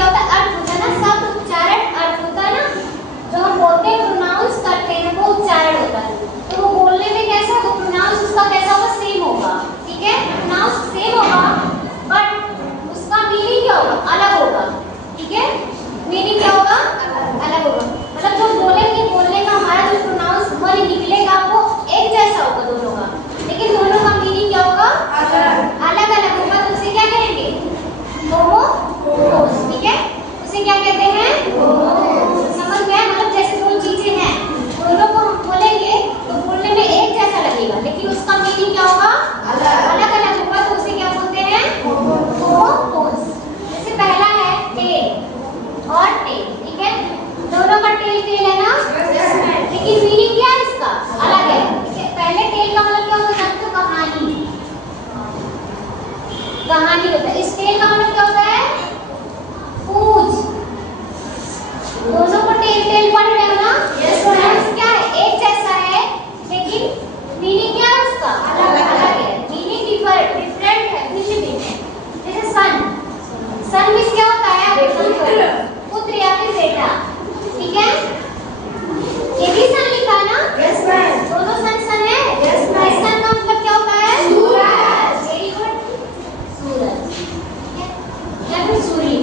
क्या होता है, अर्थ होता है ना, शब्द उच्चारण अर्थ होता है ना, जो हम बोलते हैं प्रोनाउंस करते हैं वो उच्चारण होता है। तो वो बोलने में कैसा, वो प्रोनाउंस उसका कैसा होगा, सेम होगा, ठीक है, प्रोनाउंस सेम होगा बट उसका मीनिंग क्या होगा, अलग होगा, ठीक है, मीनिंग क्या होगा, अलग होगा। मतलब जो बोलेंगे, बोलने का हमारा जो प्रोनाउंस वर्ड निकलेगा वो एक जैसा होगा दोनों का, लेकिन दोनों का मीनिंग क्या होगा, अलग अलग होगा। तो उसे क्या कहेंगे, होमोफोन्स, ठीक है, उसे क्या कहते हैं, समझ गए। मतलब जैसे दो चीजें हैं, दोनों को हम बोलेंगे तो बोलने में एक जैसा लगेगा, लेकिन उसका मीनिंग क्या होगा, अलग अलग होगा। तो उसे क्या बोलते हैं, होमोफोन्स। जैसे पहला है टेल और टेल, ठीक है, दोनों का टेल टेल है ना, लेकिन मीनिंग क्या है इसका, अलग है। पहले टेल का मतलब क्या होता है, तो कहानी, कहानी होता है। इस टेल का मतलब क्या होता है, पूछ। दोनों को टेल टेल पढ़ रहे हो ना, क्या है, एक जैसा है, लेकिन मीनिंग क्या है उसका, अलग अलग है, मीनिंग डिफरेंट है, भिन्न भिन्न है। जैसे सन, सन मींस क्या होता है, पुत्र या फिर बेटा, ठीक है, ये भी सन लिखा है ना, यस मैम, दोनों सन सन है, यस मैम। सन का मतलब क्या होता है, सूरज, वेरी गुड, सूरज, ठीक है, या फिर सूर्य,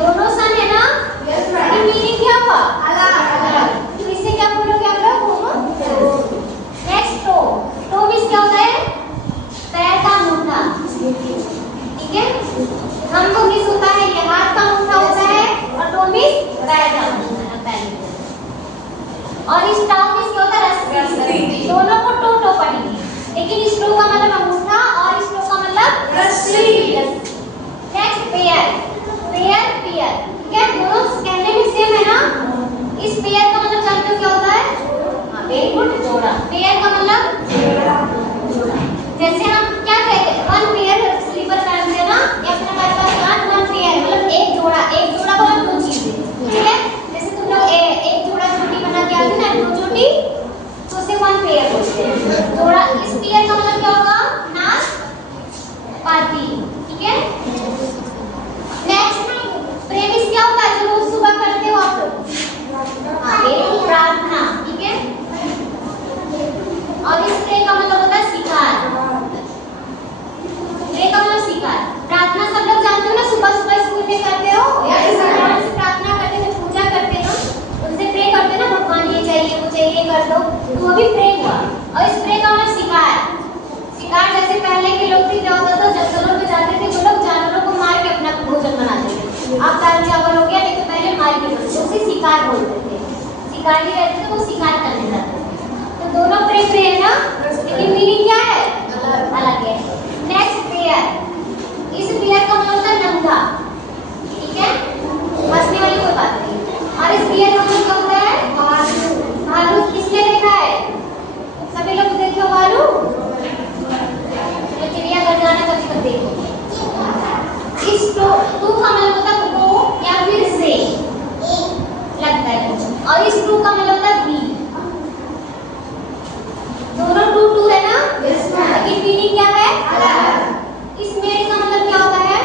दोनों सन है ना, यस मैम। ये मीनिंग क्या हुआ, अलग अलग। तो इससे क्या बोलोगे आप लोग, होमो। नेक्स्ट टो, टो मींस क्या होता है, पैर का अंगूठा, ठीक है, हम को किस होता है, ये हाथ का अंगूठा होता है, और टो मींस पैर का अंगूठा, पैर। और इस टाउ मींस क्या होता है, रस्सी। दोनों को टो टो पढ़ेंगे, लेकिन इस टो का मतलब अंगूठा और इस टो का मतलब रस्सी। नेक्स्ट पेयर, पेयर पेयर, ठीक है, दोनों कहने में सेम है ना। इस पेयर का मतलब जानते हो क्या होता है, हां वेरी गुड, जोड़ा। पेयर का मतलब जोड़ा। जैसे हम क्या कहते हैं, वन पेयर स्लीपर पहनते हैं ना, या फिर हमारे पास वन पेयर मतलब एक जोड़ा, एक जोड़ा का मतलब दो चीजें, ठीक है। जैसे तुम लोग एक जोड़ा चोटी बना के आते ना, दो चोटी, तो उसे वन पेयर बोलते हैं, जोड़ा। इस पेयर का मतलब क्या होगा, नाच पार्टी, ठीक है। नेक्स्ट प्रेमिस क्या होता है, जो रोज सुबह करते हो आप लोग, हां ये प्रार्थना, ठीक है। और इस प्रे का मतलब होता है शिकार, प्रे का मतलब शिकार। प्रार्थना सब लोग जानते हो ना, सुबह सुबह स्कूल में करते हो, या भगवान से प्रार्थना करते हो, पूजा करते हो, उनसे प्रे करते हो ना, भगवान ये चाहिए वो चाहिए कर दो, तो वो भी प्रे हुआ। और इस प्रे का मतलब शिकार, शिकार। जैसे पहले के लोग क्या होता था, जंगलों में जाते थे वो लोग, जानवरों को मार के अपना भोजन बनाते थे। अब दाल चावल हो गया, नहीं तो पहले मार के बनाते थे, उसे शिकार बोलते थे। शिकारी रहते थे, वो शिकार करने जाते थे। तो दोनों प्रे प्रे है ना, लेकिन मीनिंग क्या है, अलग है। नेक्स्ट पेयर, इस पेयर का मतलब होता है नंगा, ठीक है, हंसने वाली कोई बात नहीं। और इस पेयर का मतलब क्या होता है, भालू। भालू किसने देखा है, सभी लोग देखे हो भालू, तो चिड़ियाघर जाना कभी कभी देखो। इस टू का मतलब होता है को या फिर से लगता है, और इस टू का मतलब होता है बी। दोनों टू टू है ना, यस मैम, लेकिन मीनिंग क्या है, अलग। इस मेड का मतलब क्या होता है,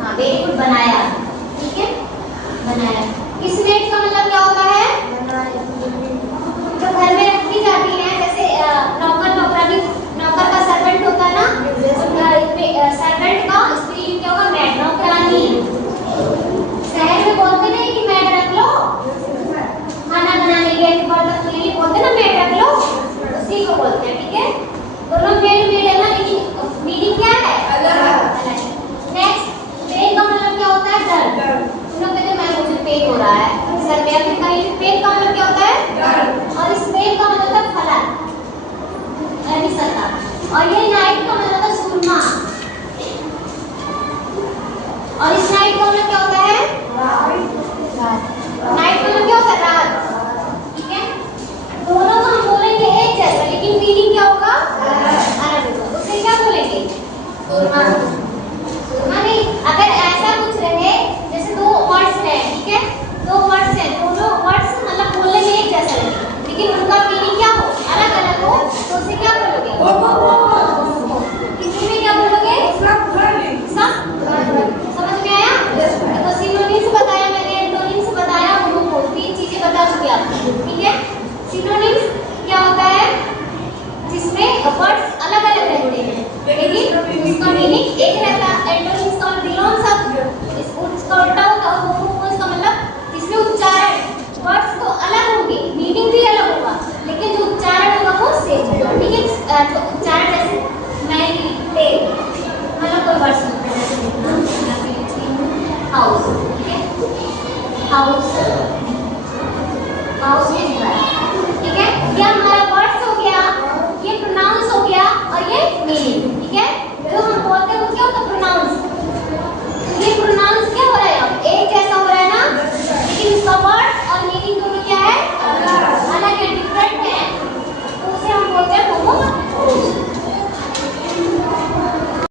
हां वेरी गुड, बनाया, ठीक है, बनाया। इस मेड का मतलब क्या होता है, जो घर में रखी जाती है, जैसे नौकर नौकरानी, नौकर का सर्वेंट होता है ना, सर्वेंट का स्त्री क्या होगा, मैड, नौकरानी। शहर में बोलते नहीं कि मैड रख लो, खाना बनाने के लिए, बर्तन के लिए बोलते ना मैड रख लो, उसी को बोलते हैं, ठीक है। दोनों मेड मेड है ना, लेकिन मीनिंग क्या है, अलग। नेक्स्ट पेन का मतलब क्या होता है, दर्द। तुम लोग कहते हैं मुझे पेन हो रहा है सर में, या फिर कहीं पेन का मतलब क्या होता है, दर्द। और इस पेन का मतलब होता है फलक, यानी सत्ता। और ये नाइट का मतलब होता है सुरमा, और इस नाइट का मतलब क्या होता है, रात। नाइट का मतलब क्या होता है, रात, ठीक है। दोनों को हम बोलेंगे एक जैसा, लेकिन मीनिंग क्या होगा, अलग होगा। उसे क्या बोलेंगे, सुरमा।